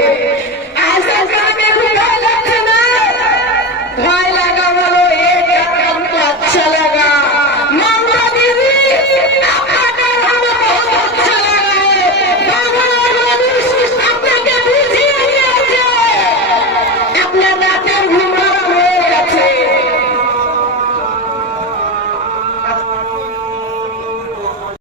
Yeah.